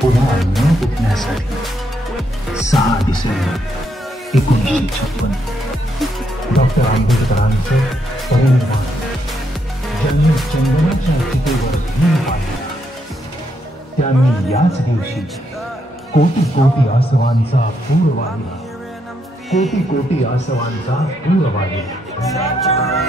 पुन्हा न उठण्यासाठी 6 डिसेंबर 1956 डॉक्टर आंबेडकरांचं परिनिर्वाण ज्यांनी चंदनाच्या चितेवर धूम पाडली त्यांनी याच दिवशी कोटी कोटी आसवांचा पूर वाहिला कोटी कोटी आसवांचा पूर वाहिला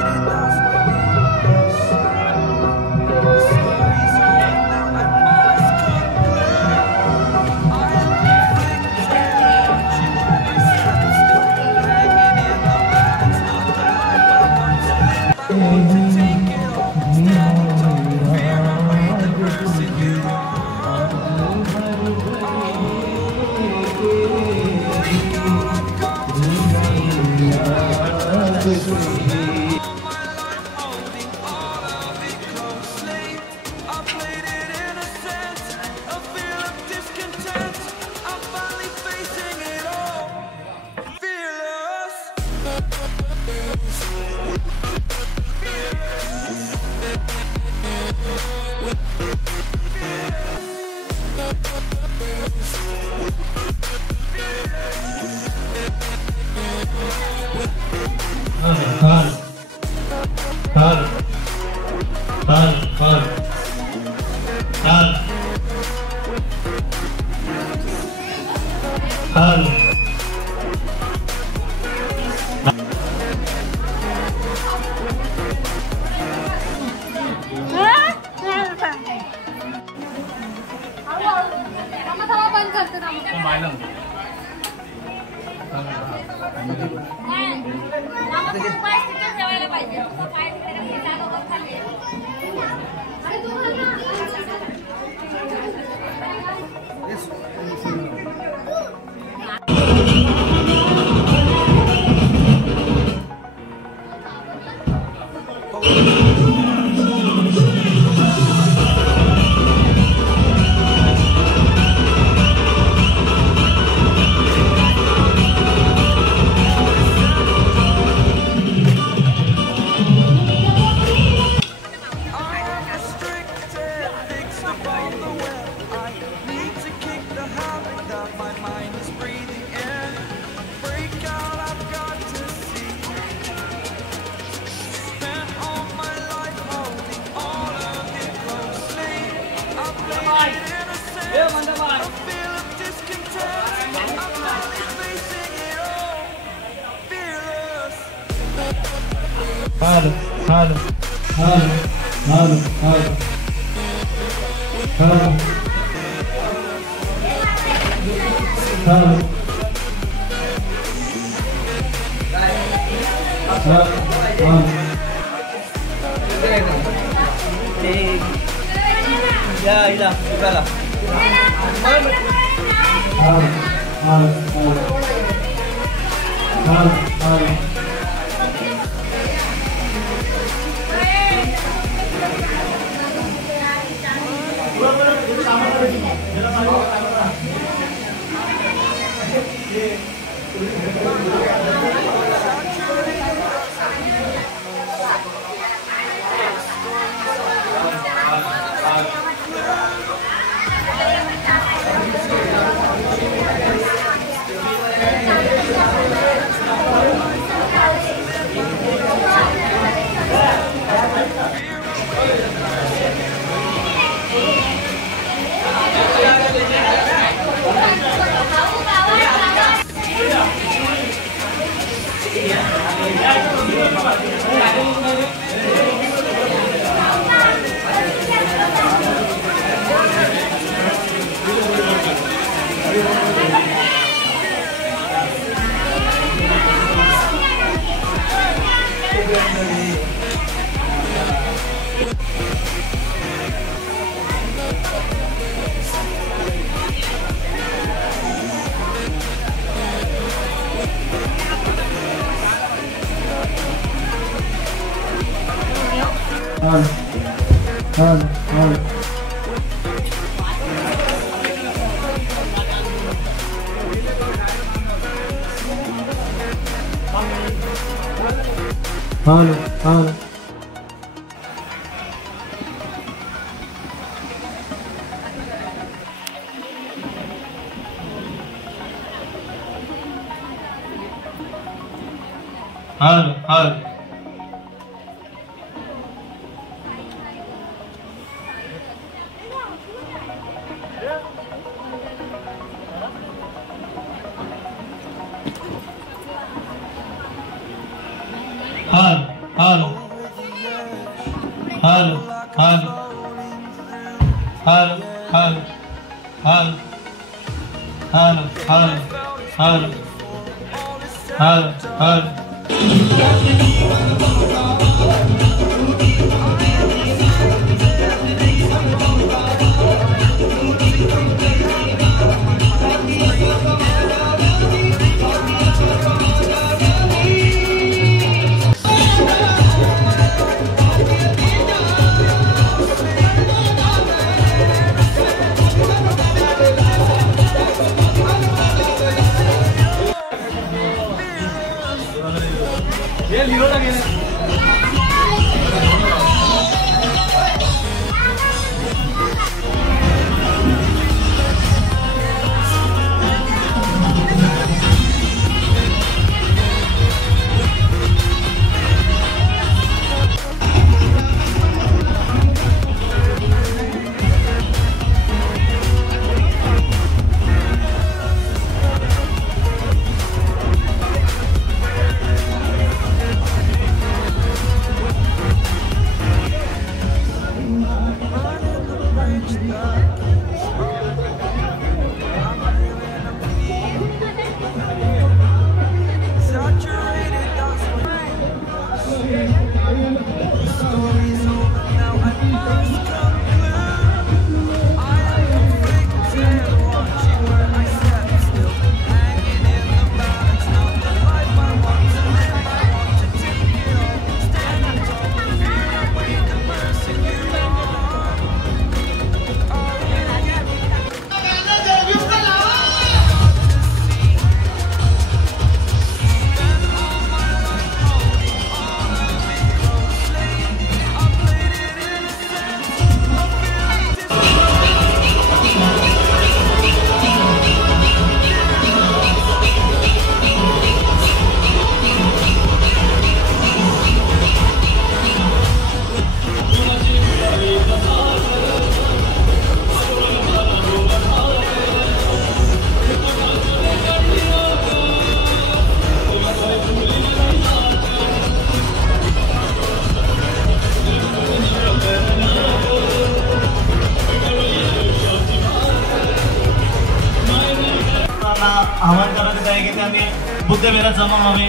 आवाहन करण्यात आहे की त्यांनी बुद्धविहारात जमा व्हावे,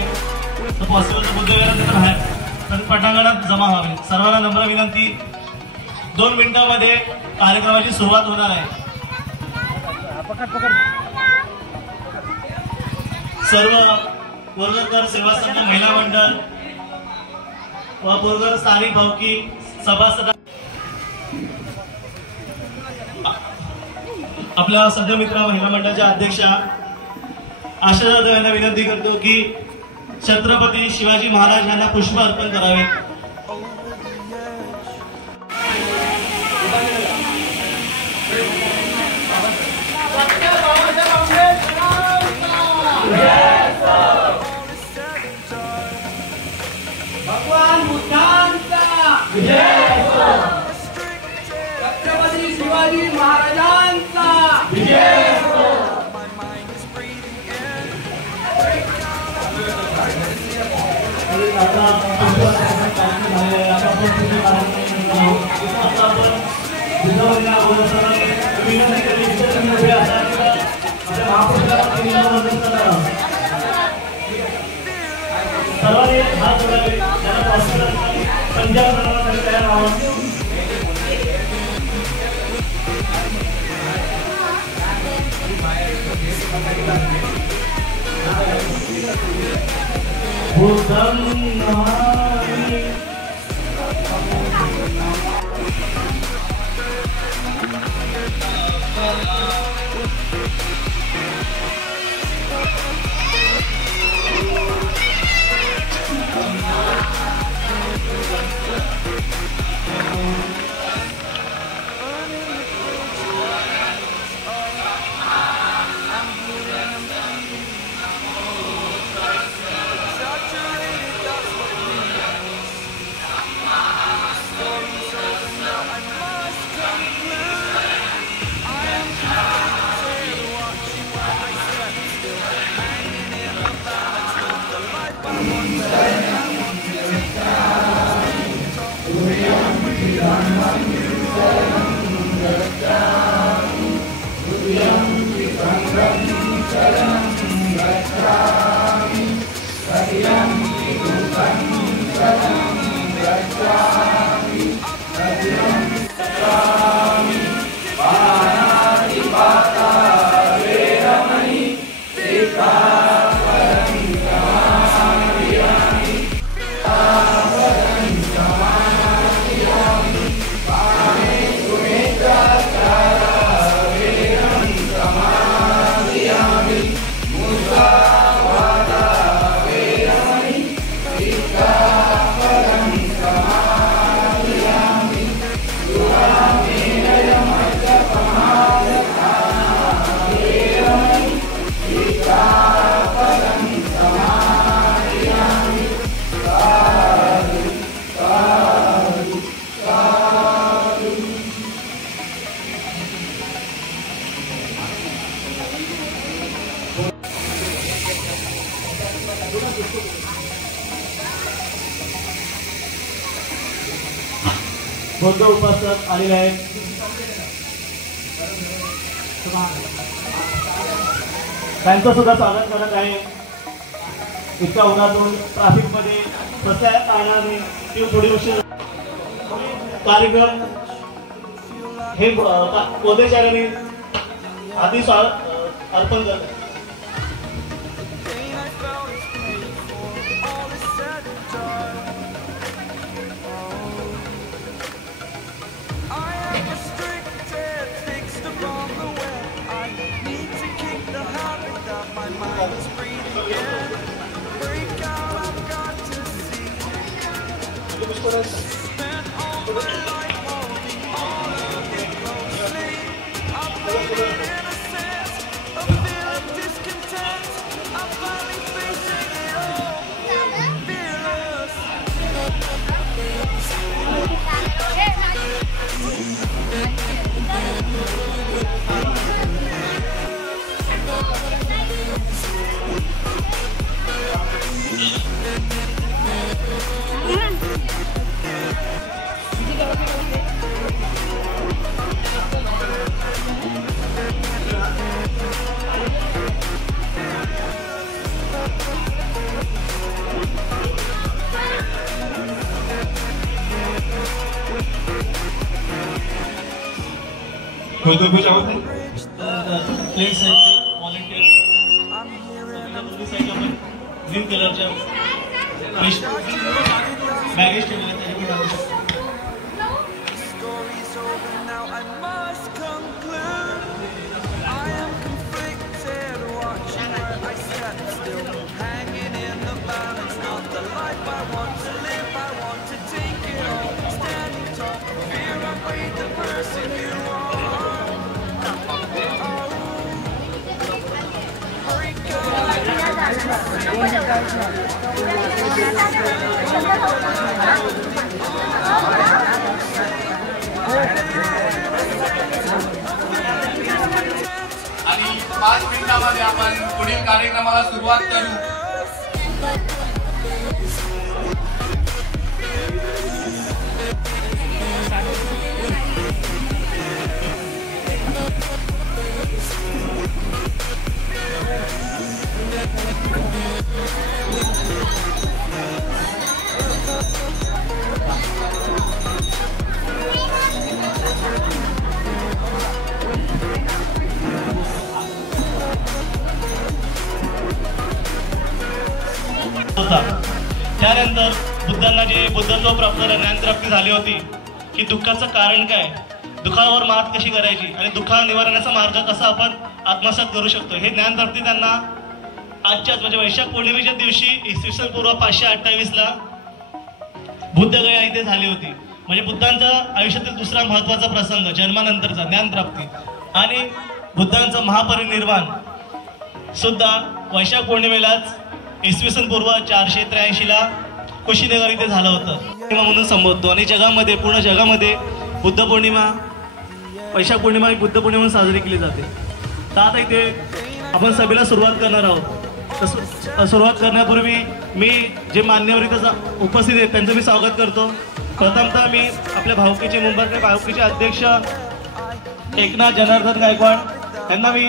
तर पॉसिबल तर बुद्धविहारात बाहेर तर पटांगणात जमा व्हावे. सर्वांना नम्र विनंती, 2 मिनिटांमध्ये कार्यक्रमाची सुरुवात होणार आहे. सर्व बोरगरकर सेवा संघ महिला मंडळ व बोरगर स्थानिक भावकी सभासद आपल्या संघमित्र महिला मंडळाच्या अध्यक्षा आशा जाधव यांना विनंती करतो की छत्रपती शिवाजी महाराज यांना पुष्प अर्पण करावे. भगवान बुद्धांचा छत्रपती शिवाजी महाराजांचा आता सर्वांनी हात जोडावे ज्यांना पॉसिबल असतात पंजाब बनवण्यासाठी तयार व्हावं. बुद्धं नमामि. बौद्ध उपासक आलेले आहेत. त्यांचं सुद्धा स्वागत करत आहे. इतक्या उन्हातून ट्रॅफिक मध्ये बसल्या कारणाने ती थोडी उशीर कार्यक्रम हे पोदेचार्याने आधी अर्पण करतात. कोई तो कुछ और प्लेस है वॉलंटियर्स ग्रीन कलरच्या बॅगेज ठेवलेल्या आणि 5 मिनिटांमध्ये आपण पुढील कार्यक्रमाला सुरुवात करू. होता. त्यानंतर बुद्धांना प्राप्त ज्ञानप्राप्ती झाली होती की दुःखाचं कारण काय, दुःखावर मात कशी करायची आणि दुःखा निवारणाचा मार्ग कसा आपण आत्मसात करू शकतो, हे ज्ञानप्राप्ती त्यांना आजच्याच म्हणजे वैशाख पौर्णिमेच्या दिवशी इसवी पूर्व 528 बुद्धगया इथे झाली होती. म्हणजे बुद्धांचा आयुष्यातील दुसरा महत्वाचा प्रसंग, जन्मानंतरचा ज्ञानप्राप्ती आणि बुद्धांचं महापरिनिर्वाण सुद्धा वैशाख पौर्णिमेलाच इसवी पूर्व 483 कुशीनगर इथे झालं होतं म्हणून संबोधतो. आणि जगामध्ये पूर्ण जगामध्ये बुद्ध पौर्णिमा, वैशाख पौर्णिमा ही बुद्ध पौर्णिमा म्हणून साजरी केली जाते. तर आता इथे आपण सभेला सुरुवात करणार आहोत. तर सुरुवात करण्यापूर्वी मी जे मान्यवर इथं उपस्थित आहेत त्यांचं मी स्वागत करतो. प्रथमतः मी आपल्या भाऊकीचे मुंबईतल्या भाऊकीचे अध्यक्ष एकनाथ जनार्दन गायकवाड यांना मी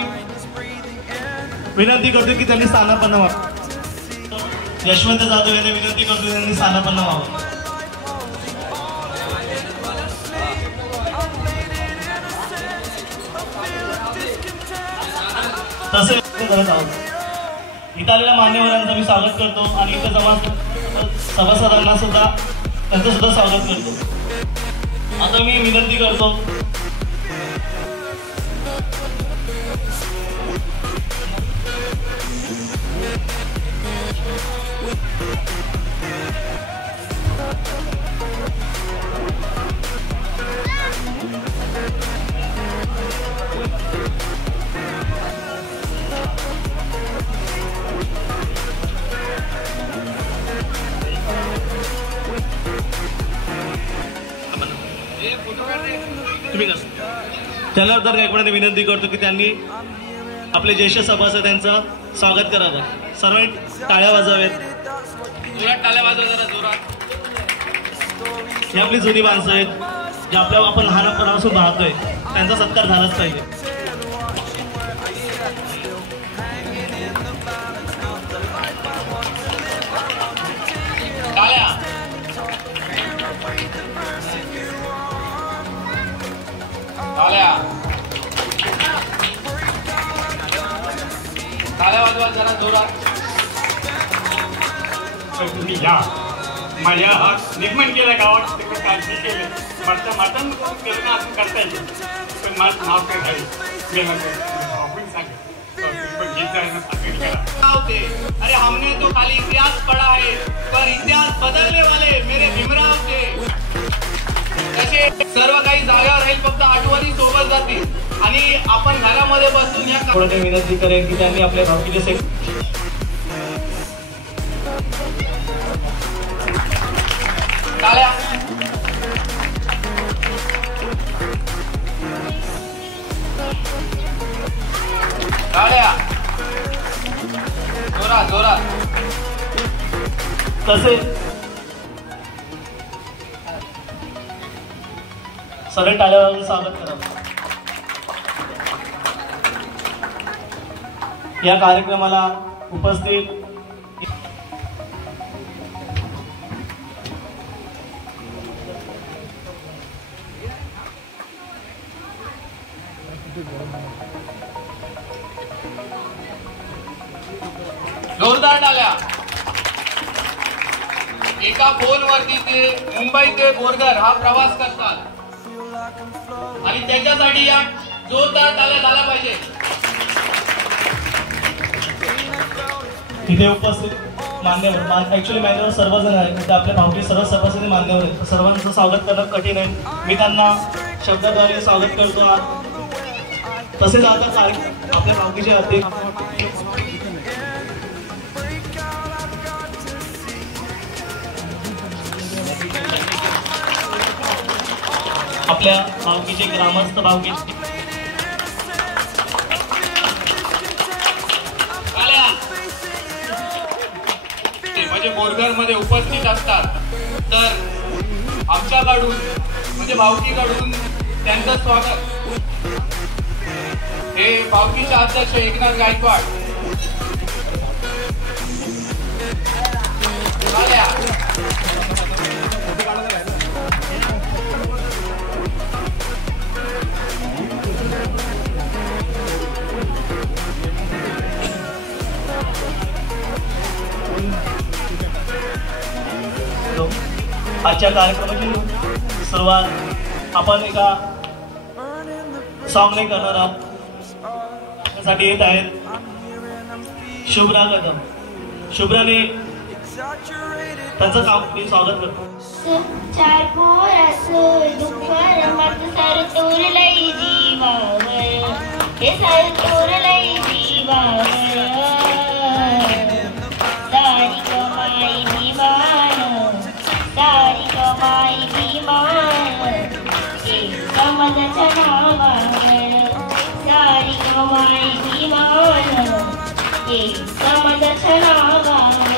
विनंती करतो की त्यांनी स्थानापन्न व्हावं. यशवंत जाधव यांना विनंती करतो त्यांनी स्थानापन्न व्हावं. तसे करत आहोत. इथं आलेल्या मान्यवरांचं मी स्वागत करतो आणि इथं सभासदांना सुद्धा त्यांचं सुद्धा स्वागत करतो. आता मी विनंती करतो जनार्दन गायकवाडांनी विनंती करतो की त्यांनी आपले ज्येष्ठ सभासद त्यांचं स्वागत करावं. सर्वांनी टाळ्या वाजवावेत. जोरात टाळ्या वाजवा जरा जोरात. ही आपली जुनी माणसं आहेत जे आपल्या आपण लहानपणापासून पाहतोय, त्यांचा सत्कार झालाच पाहिजे. टाळ्या टाळ्या टाळ्या वाजवा जरा जोरात. तुम्ही या माझ्या हा निर्माण केला गावात तिकडे काळजी केले माझं मटण केलं ना असं करता येईल. पण माझं नाव काय झालं आपण सांगेल अरे हमने तो खाली इतिहास पढ़ा है पर इतिहास बदलने वाले मेरे भीमराव थे. तसे सर्व काही जागेवर राहील, फक्त आठवणी सोबत जातील. आणि आपण घरामध्ये बसून या थोडं विनंती करेन की त्यांनी आपल्या भावकीचे टाळ्या टाळ्या जोरात जोरात. तसे सरळ टाळ्यावरून स्वागत करावं. या कार्यक्रमाला उपस्थित जोरदार टाळ्या. एका फोनवरती ते मुंबई ते बोरघर हा प्रवास करतात आणि त्याच्यासाठी या जोरदार टाळ्या झाल्या पाहिजे. इथे उपस्थित मान्यवर ऍक्च्युली मान्यवर सर्वजण आहेत. आपल्या भावकी सर्व सभासद मान्यवर आहेत. सर्वांचं स्वागत करणं कठीण आहे. मी त्यांना शब्दाद्वारे स्वागत करतो. तसेच आता आपल्या भावकीचे अध्यक्ष आपल्या भावकीचे ग्रामस्थ भावकीचे म्हणजे बोरघर मध्ये उपस्थित असतात तर आमच्याकडून म्हणजे भावकीकडून त्यांचं स्वागत. हे भावकीचे अध्यक्ष एकनाथ गायकवाड. आजच्या कार्यक्रमाची सुरुवात आपण एका सॉंगने करणार आहोत. त्यासाठी येत आहेत शुभ्रा कदम. शुभ्राने त्यांचं काम मी स्वागत करतो. चार पोरासोर दुपार मत सर तोरलई जीवावर हे सर तोरलई जीवावर सारी कमाई विमान सारी कमाई विमान हे समाजाच्या नावावर सारी कमाई विमान हे समाजाच्या नावावर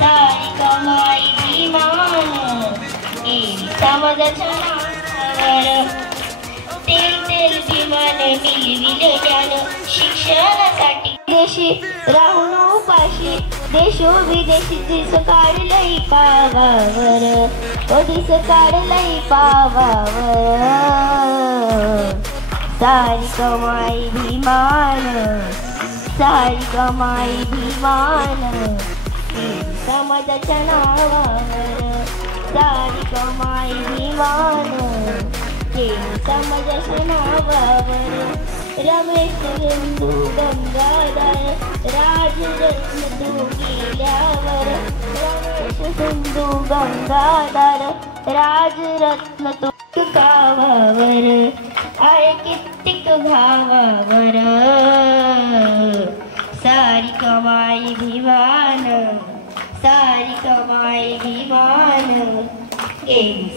सारी कमाई विमान समाजाच्या नावावर तेल तेल विमान मिळविले ज्ञान शिक्षणासाठी देशी राहून उपाशी देशो विदेशी दिस काढलंय पावावर ओ दिस काढलंय पावावर सारी कमाई विमान सारी कमाई विमान समाजाच्या नावावर सारी कमाई विमान हे समाजाच्या नावावर रमेश हिंदू गंगाधर राजरत्न तू गेल्यावर रमेश हिंदू गंगाधर राजरत्न तू गावावर आहे कित्येक घावावर सारी कमाई विमान सारी कमाई विमान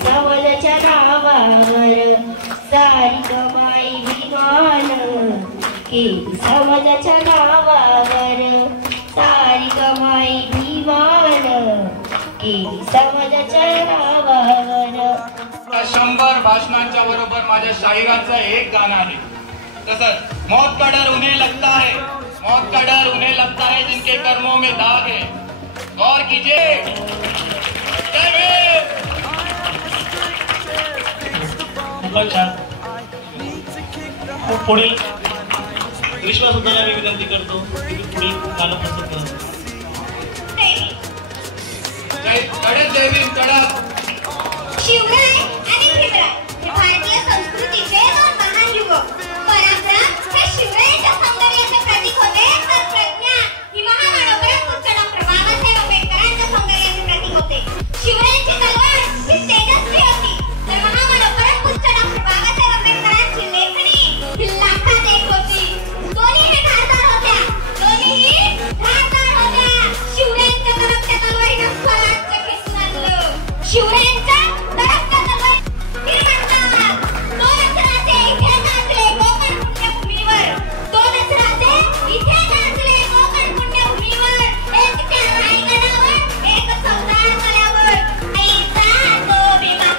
समाजाच्या नावावर सारी कमाई विमान समाजाच्या नावावर सारी कमाई विमान समाजाच्या नावावर. 100 भाषणांच्या बरोबर माझ्या शाहिरांचं एक गाणं आहे. तसंच मौत का डर उन्हें लगता है मौत का डर उन्हें लगता है जिनके कर्मों में दाग है गौर कीजिए. पुढील विश्वास सुद्धा मी विनंती करतो पुढील गाणं प्रस्तुत करा. कडक जय भीम कडक. शिवराय आणि भीमराय हे भारतीय संस्कृतीचे दोन महान युवक. पराक्रम हे शिवरायांच्या सौंदर्याचे प्रतीक होते तर प्रज्ञा ही महामानवपरम पुत्र डॉक्टर बाबासाहेब आंबेडकरांच्या सौंदर्याचे प्रतीक होते. शिवरायांची तलवार ही तेजस्वी होती तर महामानवपरम पुत्र डॉक्टर बाबासाहेब आंबेडकरांची लेखणी ही लाखात एक होती. दोन्हीही धारदार होत्या दोन्हीही धारदार होत्या. शिवरायांच्या तरफच्या तलवारीनं स्वराज्य खेचून आणलं. शिवरायांच्या तरफच्या तलवारी म्हणतात दोनच राजे इथे नाचले कोकण पुण्यभूमीवर दोनच राजे इथे नाचले कोकण पुण्यभूमीवर एक त्या रायगडावर एक चौदार कल्यावर आईचा तो भीमा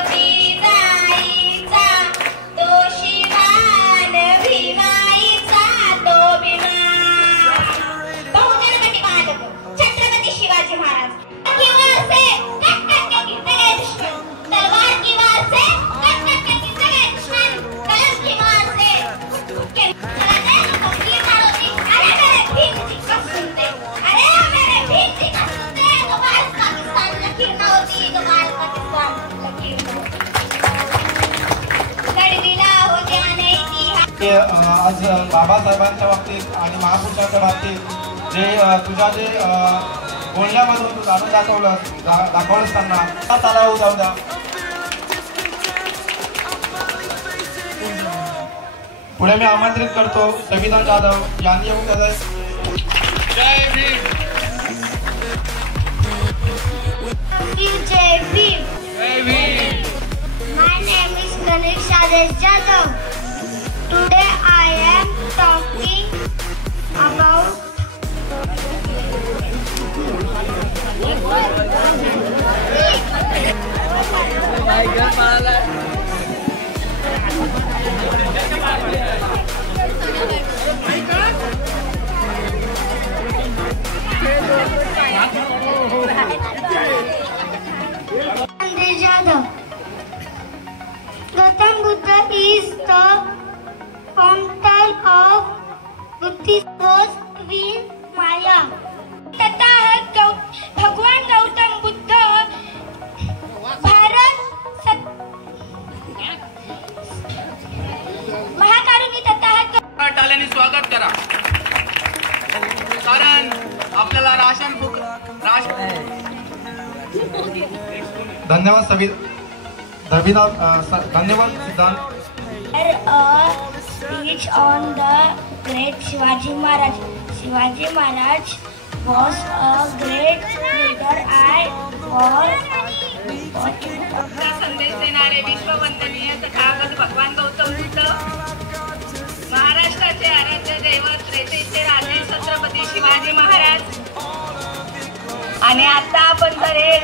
तिचा तो शिवान भीमाईचा तो भीमा. बहुजन गटी बाळगतो छत्रपती शिवाजी महाराज की वार से कट कट के गिरते गए दुश्मन तलवार की वार से कट कट के गिरते गए दुश्मन कलश की वार से के चलाते तस्वीर मारोती. अरे मेरे भीम जी का सुनते अरे मेरे भीम जी का सुनते तो भारत पाकिस्तान लकीर न होती तो भारत पाकिस्तान लकीर न होती. गडविला हो जाने की आज बाबासाहेबांच्या बाबतीत आणि महापुरुषांच्या बाबतीत जे तुझ्या जे बोलण्यामधून तू जाणून दाखवलंस त्यांना त्याला जाऊ द्या. पुढे मी आमंत्रित करतो संविधान जाधव यांनी येऊन त्याला जय भीम जय भीम. जय Bhim. My name is Ganesh Adesh Jadhav. Today I am talking about Jadhav. Gautam Buddha is the founder of Buddhism was Queen Maya. तथा भगवान गौतम बुद्ध टाळ्यांनी स्वागत करा, कारण आपल्याला राशन धन्यवाद धन्यवाद सिद्धांत. Speech on the great Shivaji Maharaj. Shivaji Maharaj was a great leader संदेश देणारे विश्ववंदनीय तथागत भगवान गौतम बुद्ध, महाराष्ट्राचे आराध्य दैवत रेतीचे राजे छत्रपती शिवाजी महाराज. आणि आता आपण तर हे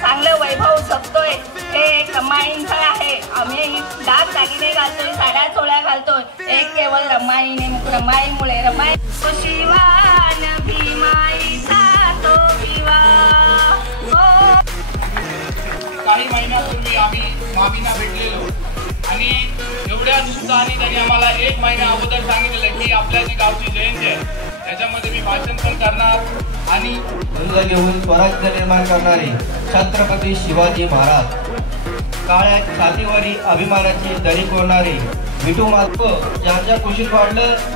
चांगलं वैभव जगतोय, हे कमाईंचं आहे. आम्ही दाग दागिने घालतोय, साड्या चोळ्या घालतोय, एक केवळ रमाईमुळे. रमाई शिवान भीमाईचा तो विवाह. काही महिन्यापूर्वी आम्ही मामींना भेटलेलो आणि एवढ्या उत्साहाने त्यांनी आम्हाला 1 महिन्या अगोदर सांगितलेलं की आपल्या जी गावची जयंती आहे त्याच्यामध्ये मी भाषण पण करणार आणि झुंज घेऊन स्वराज्य निर्माण करणारे छत्रपती शिवाजी महाराज, काळ्या छातीवरी अभिमानाची दरी कोरणारे विठू मातको यांच्या कुशीत वाढलं.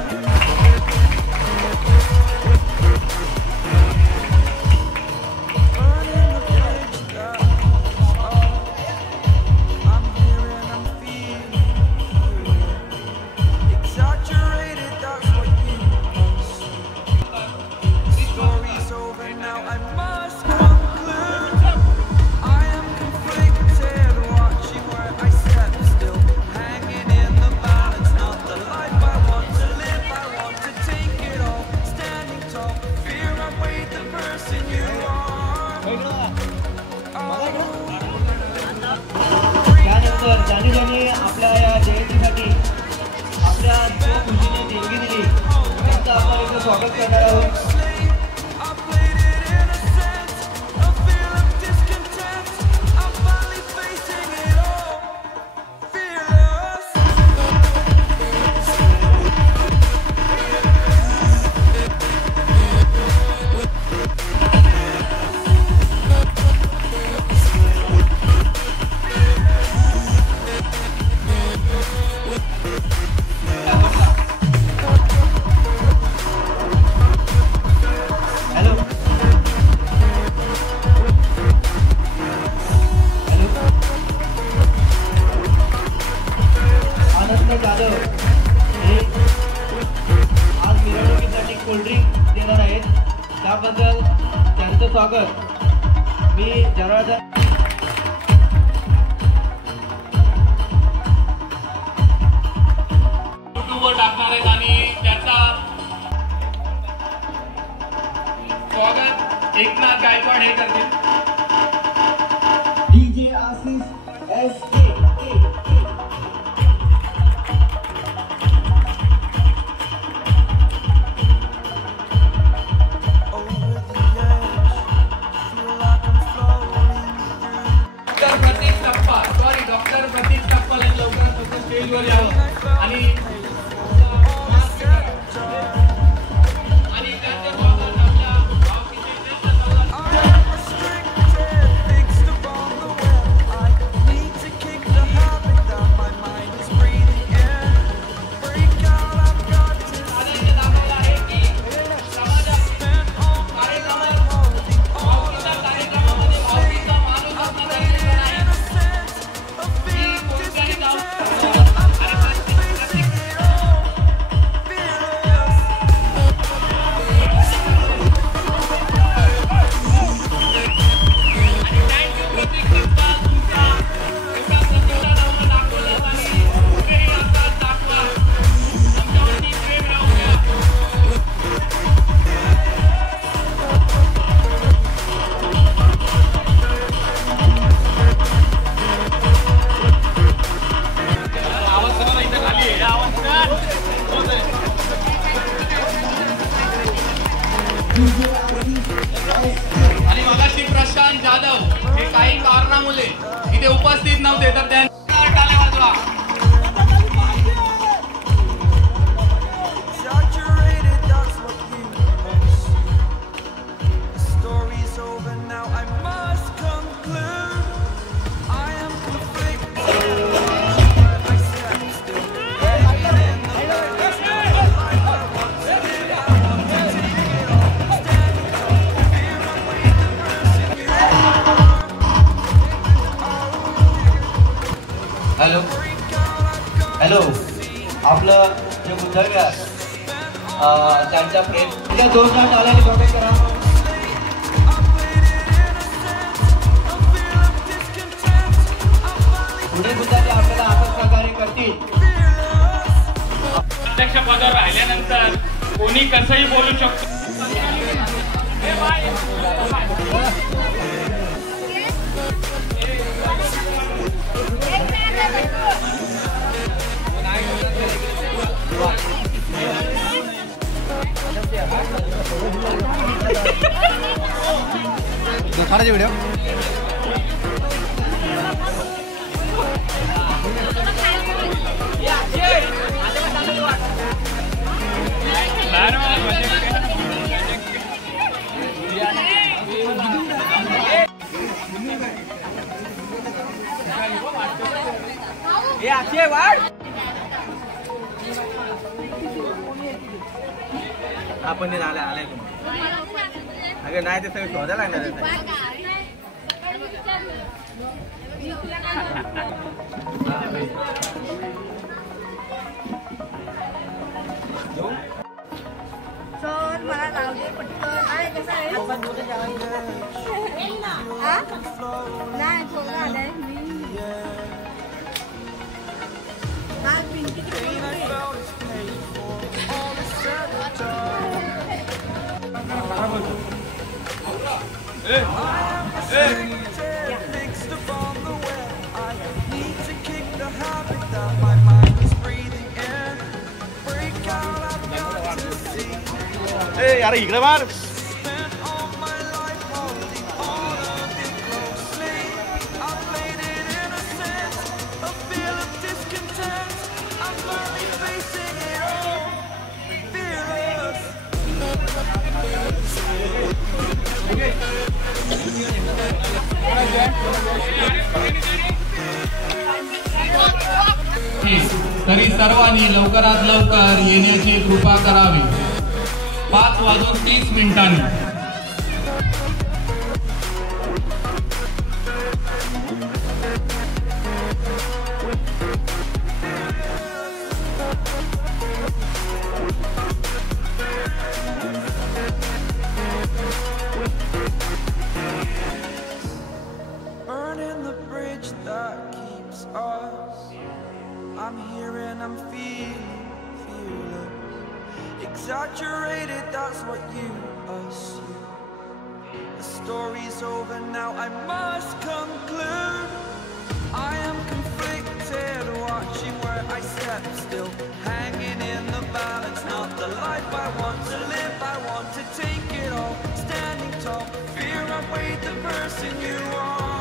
ज्यांनी आपल्या या जयंतीसाठी आपल्या खुशीने देणगी दिली त्यांचं आपण इथं स्वागत करणार आहोत. जाधव हे आज मिरवणुकीसाठी कोल्ड्रिंक देणार आहेत, त्याबद्दल त्यांचं स्वागत मी जनार्दन. युट्यूबवर टाकणार आहेत आणि त्याचा स्वागत एकनाथ गायकवाड हे करतील. DJ Asif SK. डॉक्टर प्रतीक टप्पल यांनी लवकरच स्टेजवर यावं आणि आणि मगाशी प्रशांत जाधव हे काही कारणामुळे इथे उपस्थित नव्हते तर त्यांना टाळ्या वाजवा. बदलव्यात त्यांच्या प्रयत्न जोरदार टाळ्यांनी स्वागत करा. पुढे सुद्धा ते आपल्याला असंच सहकार्य करतील. अध्यक्ष पदावर राहिल्यानंतर कोणी कसंही बोलू शकतो. व्हिडिओ आपण आलाय अगं नाही ते सगळं शोधायला लागणार सर मला नाव दे पटकन. कसं आहे नाही थोडं आलंय मी आज पिंकी यार इकडे मार. तरी सर्वांनी लवकरात लवकर येण्याची कृपा करावी. 5:30 Burning the bridge that keeps us. I'm here and I'm feeling fearless. Exaggerated, that's what you assume. The story's over now, I must conclude. I am conflicted, watching where I step still, hanging in the balance. Not the life I want to live, I want to take it all. Standing tall, fear I weighed the person you are.